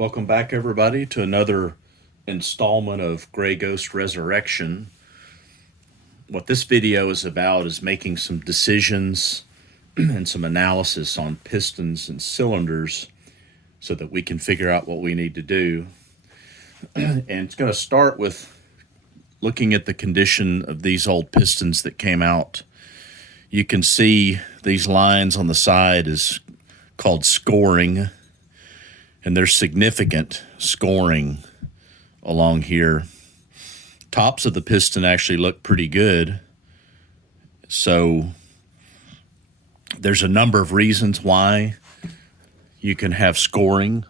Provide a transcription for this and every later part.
Welcome back, everybody, to another installment of Gray Ghost Resurrection. What this video is about is making some decisions and some analysis on pistons and cylinders so that we can figure out what we need to do. And it's going to start with looking at the condition of these old pistons that came out. You can see these lines on the side is called scoring, and there's significant scoring along here. Tops of the piston actually look pretty good. So there's a number of reasons why you can have scoring.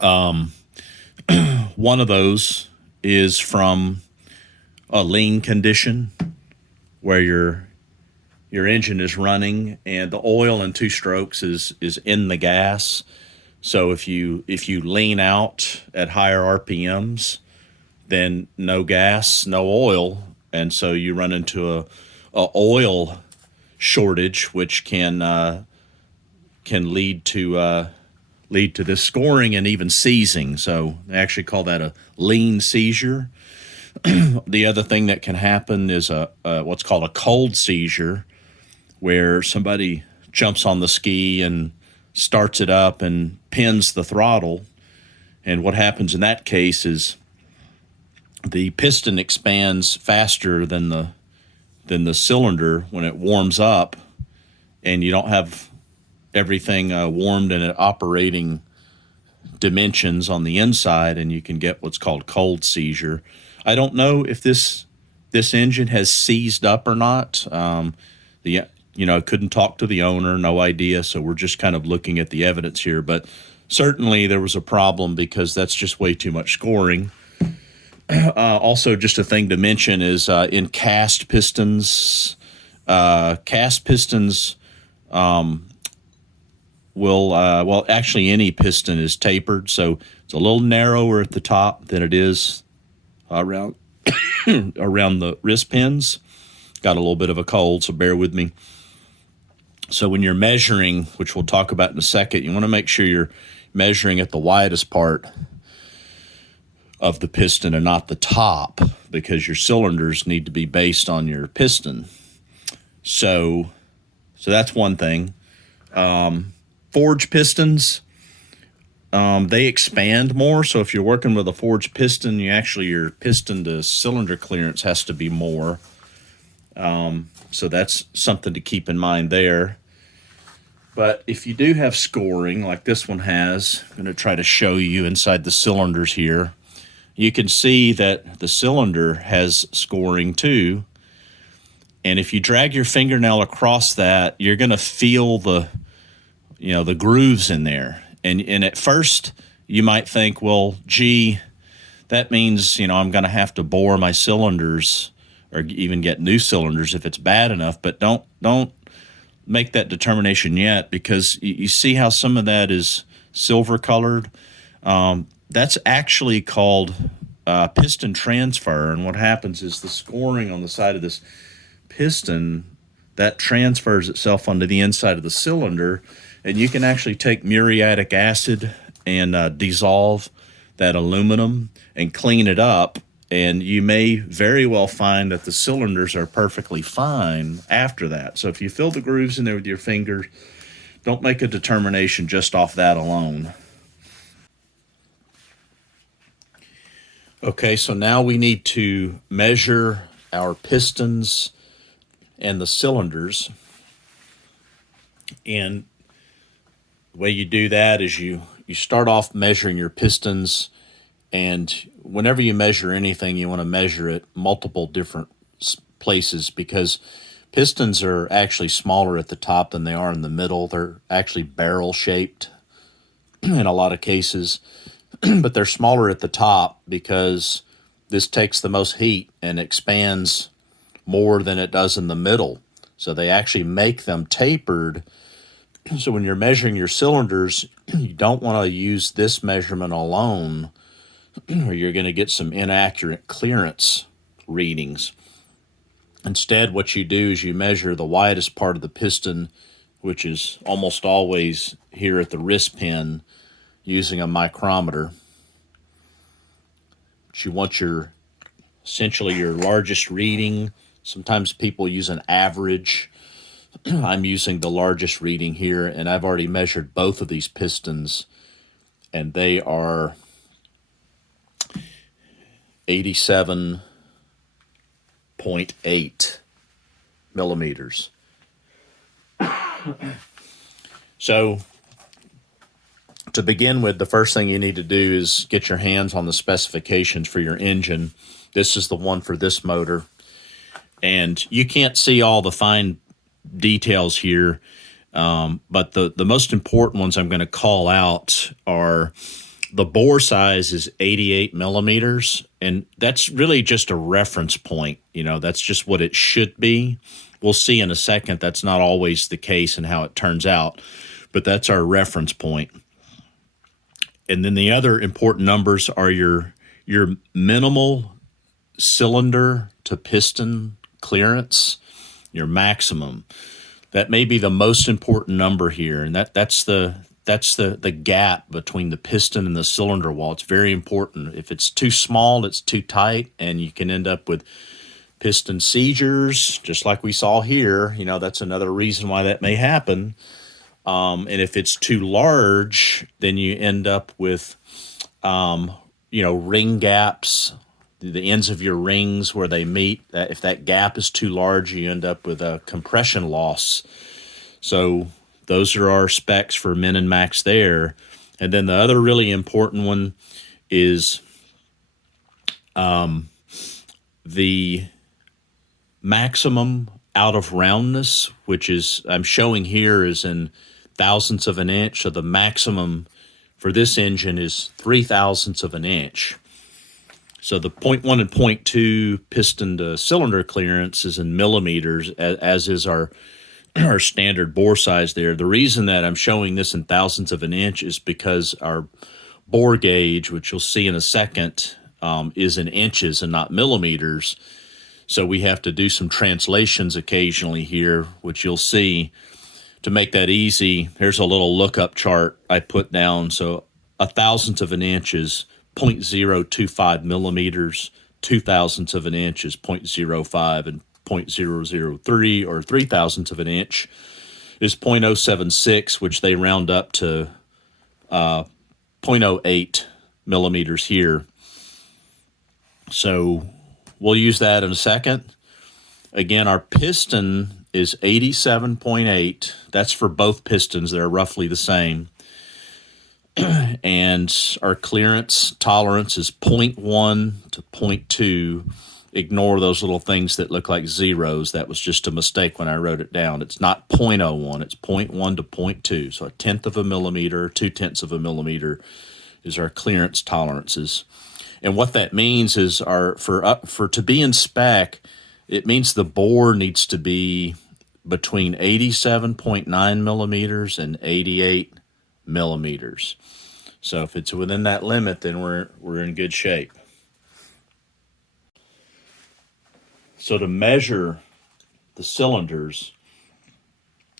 One of those is from a lean condition where your engine is running and the oil in two strokes is in the gas. So if you lean out at higher RPMs, then no gas, no oil, and so you run into a oil shortage, which can lead to this scoring and even seizing. So they actually call that a lean seizure. The other thing that can happen is what's called a cold seizure, where somebody jumps on the ski and starts it up and pins the throttle. And what happens in that case is the piston expands faster than the cylinder when it warms up, and you don't have everything warmed and at operating dimensions on the inside, and you can get what's called cold seizure. I don't know if this engine has seized up or not. Couldn't talk to the owner, no idea. So we're just kind of looking at the evidence here. But certainly there was a problem because that's just way too much scoring. Also, just a thing to mention is in cast pistons, actually any piston is tapered. So it's a little narrower at the top than it is around the wrist pins. Got a little bit of a cold, so bear with me. So when you're measuring, which we'll talk about in a second, you want to make sure you're measuring at the widest part of the piston and not the top, because your cylinders need to be based on your piston. So that's one thing. Forged pistons, they expand more. So if you're working with a forged piston, your piston to cylinder clearance has to be more. So that's something to keep in mind there. But if you do have scoring like this one has, I'm going to try to show you inside the cylinders here. You can see that the cylinder has scoring too. And if you drag your fingernail across that, you're going to feel the grooves in there. And at first you might think, well, gee, that means, I'm going to have to bore my cylinders or even get new cylinders if it's bad enough. But don't make that determination yet, because you see how some of that is silver colored. That's actually called piston transfer. And what happens is the scoring on the side of this piston, that transfers itself onto the inside of the cylinder. And you can actually take muriatic acid and dissolve that aluminum and clean it up. And you may very well find that the cylinders are perfectly fine after that. So if you feel the grooves in there with your finger, don't make a determination just off that alone. Okay, so now we need to measure our pistons and the cylinders. And the way you do that is you start off measuring your pistons. And whenever you measure anything, you want to measure it multiple different places, because pistons are actually smaller at the top than they are in the middle. They're actually barrel shaped in a lot of cases, but they're smaller at the top because this takes the most heat and expands more than it does in the middle. So they actually make them tapered. So when you're measuring your cylinders, you don't want to use this measurement alone, or you're going to get some inaccurate clearance readings. Instead, what you do is you measure the widest part of the piston, which is almost always here at the wrist pin. using a micrometer. But you want essentially your largest reading. Sometimes people use an average. I'm using the largest reading here, and I've already measured both of these pistons, and they are 87.8 millimeters. So to begin with, the first thing you need to do is get your hands on the specifications for your engine. This is the one for this motor. And you can't see all the fine details here, but the most important ones I'm going to call out are the bore size is 88 millimeters, and that's really just a reference point. You know, that's just what it should be. We'll see in a second that's not always the case and how it turns out, but that's our reference point. And then the other important numbers are your minimal cylinder to piston clearance, your maximum. That may be the most important number here, and that's the gap between the piston and the cylinder wall. It's very important. If it's too small, it's too tight, and you can end up with piston seizures, just like we saw here. You know, that's another reason why that may happen. And if it's too large, then you end up with, ring gaps, the ends of your rings where they meet. If that gap is too large, you end up with a compression loss. So those are our specs for min and max there. And then the other really important one is the maximum out of roundness, which is, I'm showing here, is in thousandths of an inch. So the maximum for this engine is 0.03 of an inch. So the 0.1 and 0.2 piston to cylinder clearance is in millimeters, as is our standard bore size there. The reason that I'm showing this in thousandths of an inch is because our bore gauge, which you'll see in a second, is in inches and not millimeters. So we have to do some translations occasionally here, which you'll see. To make that easy, here's a little lookup chart I put down. So 1,000th of an inch is 0.025 millimeters, 2,000ths of an inch is 0.05, and 0.003 or 3,000ths of an inch is 0.076, which they round up to 0.08 millimeters here. So we'll use that in a second. Again, our piston is 87.8. That's for both pistons. They're roughly the same. And our clearance tolerance is 0.1 to 0.2. Ignore those little things that look like zeros. That was just a mistake when I wrote it down. It's not 0.01. It's 0.1 to 0.2. So 1/10 of a millimeter, 2/10 of a millimeter is our clearance tolerances. And what that means is for to be in spec, it means the bore needs to be between 87.9 millimeters and 88 millimeters. So if it's within that limit, then we're in good shape. So to measure the cylinders,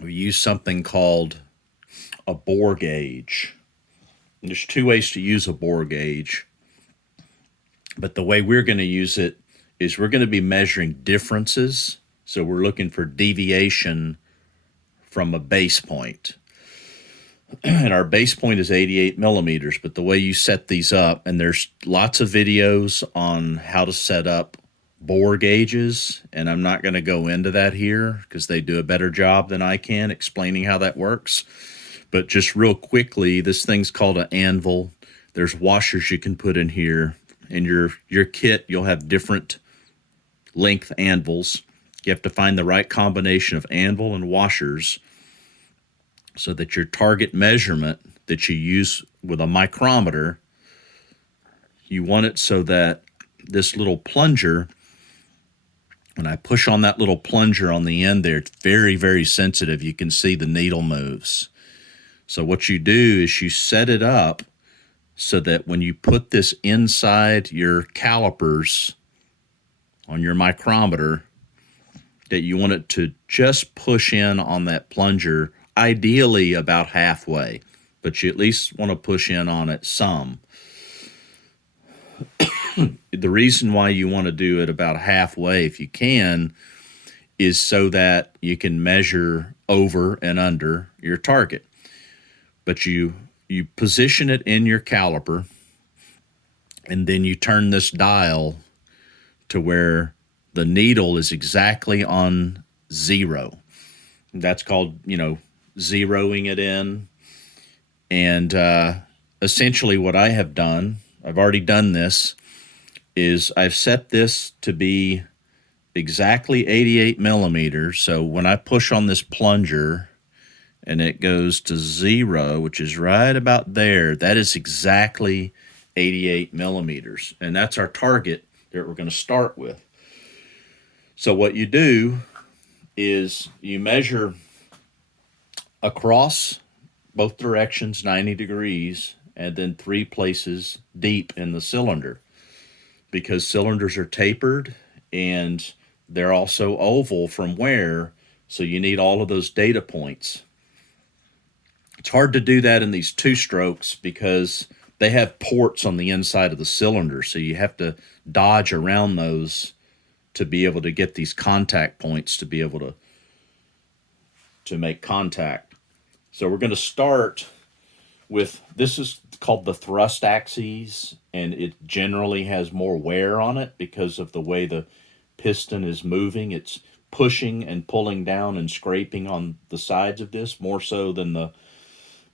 we use something called a bore gauge. And there's two ways to use a bore gauge, but the way we're going to use it is we're going to be measuring differences. So we're looking for deviation from a base point. And our base point is 88 millimeters, but the way you set these up, and there's lots of videos on how to set up bore gauges, and I'm not going to go into that here because they do a better job than I can explaining how that works. But just real quickly, this thing's called an anvil. There's washers you can put in here. In your kit, you'll have different length anvils. You have to find the right combination of anvil and washers so that your target measurement that you use with a micrometer, you want it so that this little plunger, when I push on that little plunger on the end there, it's very, very sensitive. You can see the needle moves. So what you do is you set it up so that when you put this inside your calipers on your micrometer, that you want it to just push in on that plunger, ideally about halfway, but you at least want to push in on it some. The reason why you want to do it about halfway, if you can, is so that you can measure over and under your target. But you position it in your caliper, and then you turn this dial to where the needle is exactly on 0. That's called, zeroing it in. And essentially what I have done, I've already done this, is I've set this to be exactly 88 millimeters. So when I push on this plunger and it goes to 0, which is right about there, that is exactly 88 millimeters. And that's our target that we're going to start with. So what you do is you measure across both directions 90 degrees and then 3 places deep in the cylinder, because cylinders are tapered and they're also oval from wear, so you need all of those data points. It's hard to do that in these 2-strokes because they have ports on the inside of the cylinder, so you have to dodge around those to be able to get these contact points to be able to make contact. So we're going to start with, this is called the thrust axis, and it generally has more wear on it because of the way the piston is moving. It's pushing and pulling down and scraping on the sides of this more so than the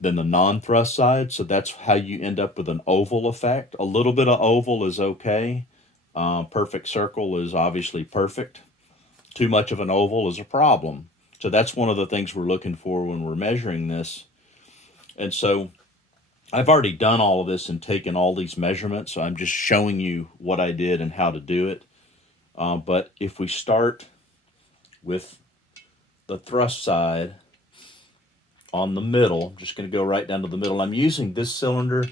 non-thrust side. So that's how you end up with an oval effect. A little bit of oval is okay. Perfect circle is obviously perfect. Too much of an oval is a problem. So that's one of the things we're looking for when we're measuring this. And so I've already done all of this and taken all these measurements, so I'm just showing you what I did and how to do it. But if we start with the thrust side on the middle, I'm just going to go right down to the middle. I'm using this cylinder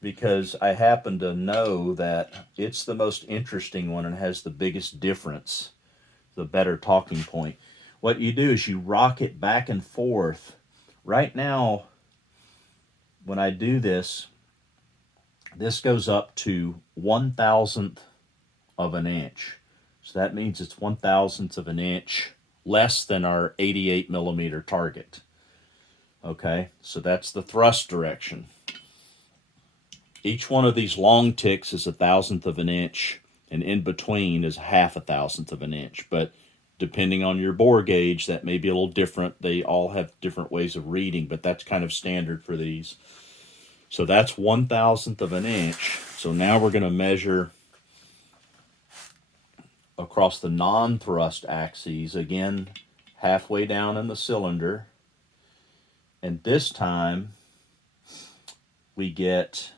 because I happen to know that it's the most interesting one and has the biggest difference, the better talking point. What you do is you rock it back and forth. Right now, when I do this, this goes up to 1/1000th of an inch. So that means it's 1/1000th of an inch less than our 88 millimeter target. Okay, so that's the thrust direction. Each one of these long ticks is 1/1000th of an inch, and in between is 1/2,000th of an inch. But depending on your bore gauge, that may be a little different. They all have different ways of reading, but that's kind of standard for these. So that's 1/1000th of an inch. So now we're going to measure across the non-thrust axes, again, halfway down in the cylinder. And this time, we get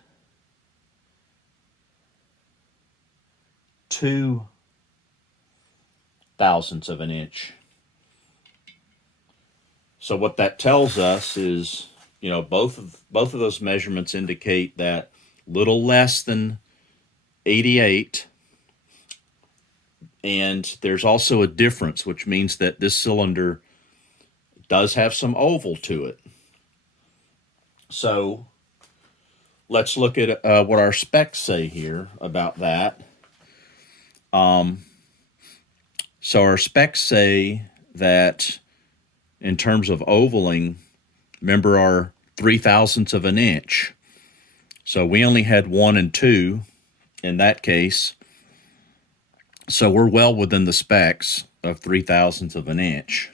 2/1000ths of an inch. So what that tells us is, both of those measurements indicate that little less than 88, and there's also a difference, which means that this cylinder does have some oval to it. So let's look at what our specs say here about that. So our specs say that in terms of ovaling, remember our 3/1000ths of an inch. So we only had 1 and 2 in that case. So we're well within the specs of 3/1000ths of an inch.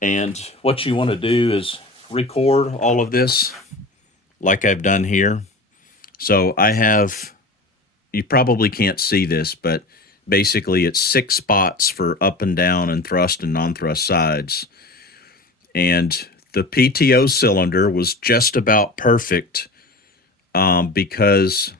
And what you want to do is record all of this like I've done here. So I have, you probably can't see this, but basically it's 6 spots for up and down and thrust and non-thrust sides. And the PTO cylinder was just about perfect because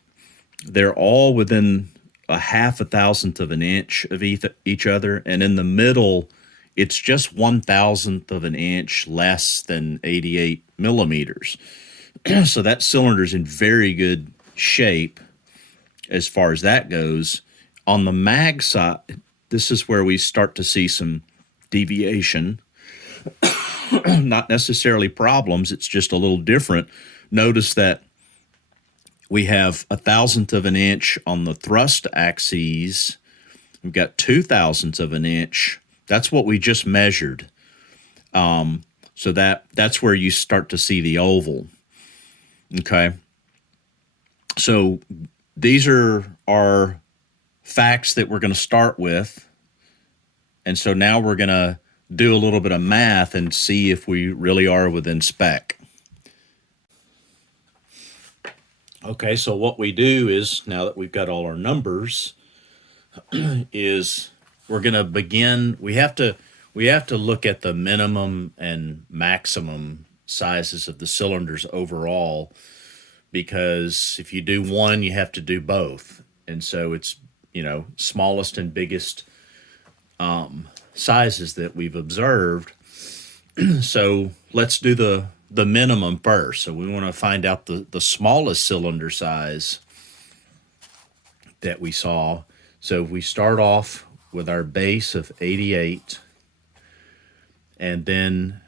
they're all within 1/2,000th of an inch of each other. And in the middle, it's just 1/1000th of an inch less than 88 millimeters. So that cylinder's in very good shape as far as that goes. On the mag side, this is where we start to see some deviation. Not necessarily problems, it's just a little different. Notice that we have 1/1000th of an inch on the thrust axes. We've got 2/1000ths of an inch. That's what we just measured. So that's where you start to see the oval. Okay. So these are our facts that we're going to start with. And so now we're going to do a little bit of math and see if we really are within spec. Okay, so what we do is, now that we've got all our numbers, is we're going to begin, we have to look at the minimum and maximum sizes of the cylinders overall, because if you do one, you have to do both. And so it's, smallest and biggest sizes that we've observed. So let's do the minimum first. So we want to find out the smallest cylinder size that we saw. So if we start off with our base of 88, and then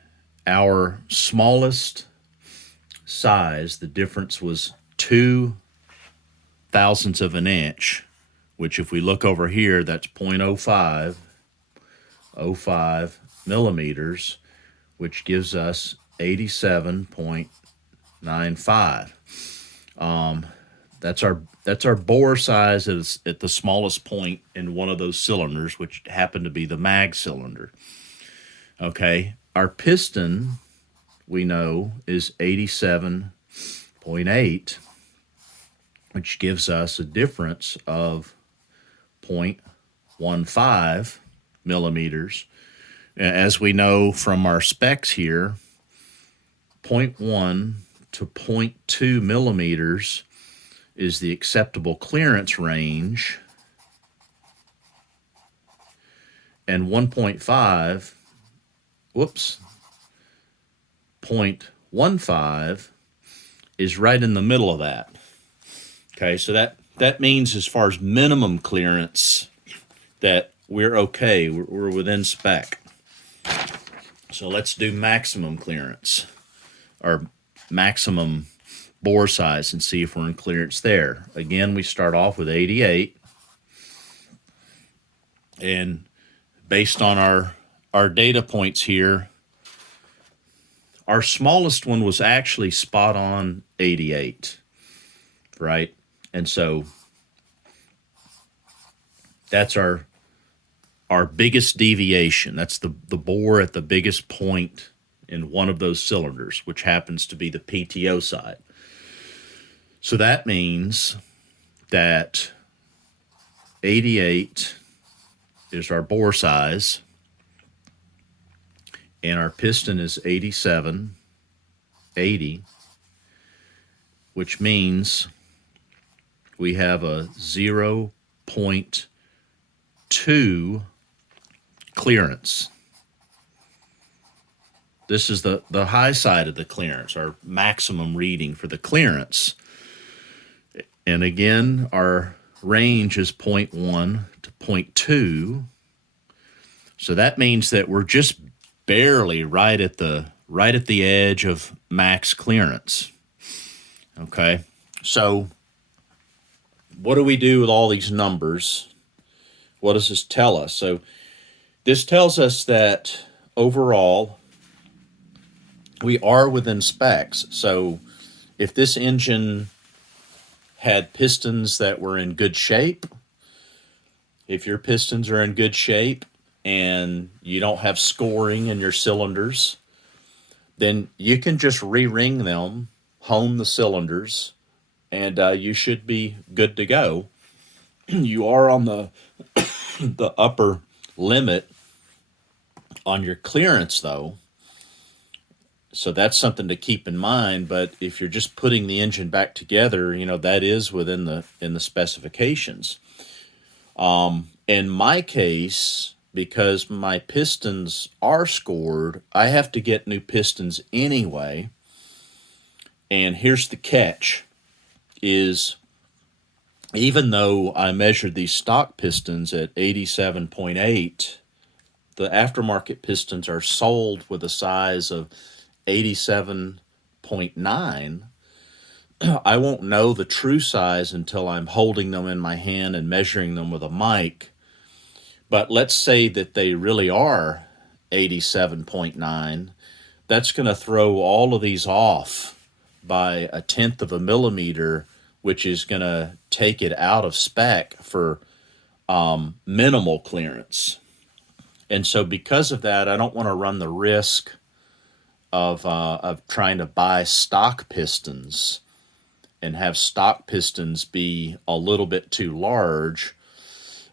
our smallest size, the difference was 2/1000ths of an inch, which if we look over here, that's 0.05 millimeters, which gives us 87.95. That's our bore size at the smallest point in one of those cylinders, which happened to be the mag cylinder. Okay, our piston, we know, is 87.8, which gives us a difference of 0.15 millimeters. As we know from our specs here, 0.1 to 0.2 millimeters is the acceptable clearance range, and 0.15 is right in the middle of that. Okay, so that means as far as minimum clearance that we're okay, we're within spec. So let's do maximum clearance, or maximum bore size, and see if we're in clearance there. Again, we start off with 88, and based on our data points here, our smallest one was actually spot on 88, right? And so that's our biggest deviation. That's the bore at the biggest point in one of those cylinders, which happens to be the PTO side. So that means that 88 is our bore size, and our piston is 87.80, which means we have a 0.2 clearance. This is the high side of the clearance, our maximum reading for the clearance. And again, our range is 0.1 to 0.2. So that means that we're just barely right at the edge of max clearance. Okay, so what do we do with all these numbers? What does this tell us? So this tells us that overall we are within specs. So if this engine had pistons that were in good shape, if your pistons are in good shape and you don't have scoring in your cylinders, then you can just re-ring them, hone the cylinders, and you should be good to go. You are on the upper limit on your clearance, though, so that's something to keep in mind. But if you're just putting the engine back together, that is within the specifications. In my case, because my pistons are scored, I have to get new pistons anyway. And here's the catch, is even though I measured these stock pistons at 87.8, the aftermarket pistons are sold with a size of 87.9, I won't know the true size until I'm holding them in my hand and measuring them with a mic. But let's say that they really are 87.9. That's going to throw all of these off by 1/10 of a millimeter, which is going to take it out of spec for minimal clearance. And so because of that, I don't want to run the risk of trying to buy stock pistons and have stock pistons be a little bit too large,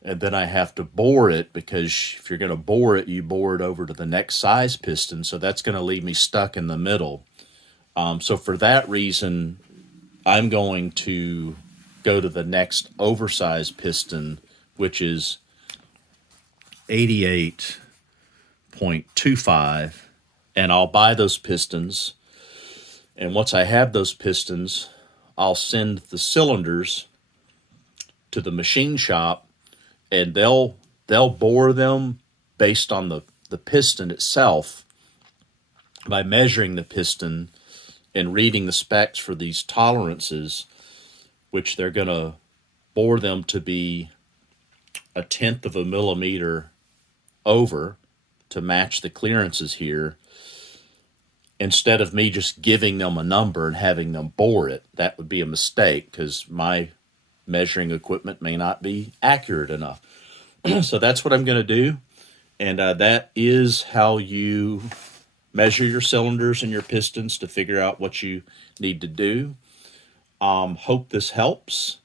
and then I have to bore it, because if you're going to bore it, you bore it over to the next size piston, so that's going to leave me stuck in the middle. So for that reason, I'm going to go to the next oversized piston, which is 88.25, and I'll buy those pistons, and once I have those pistons, I'll send the cylinders to the machine shop, and they'll bore them based on the piston itself by measuring the piston and reading the specs for these tolerances, which they're going to bore them to be 1/10 of a millimeter over to match the clearances here, instead of me just giving them a number and having them bore it. That would be a mistake, because my measuring equipment may not be accurate enough. So that's what I'm going to do, and that is how you measure your cylinders and your pistons to figure out what you need to do. Hope this helps,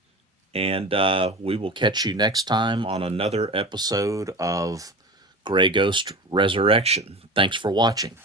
and we will catch you next time on another episode of Gray Ghost Resurrection. Thanks for watching.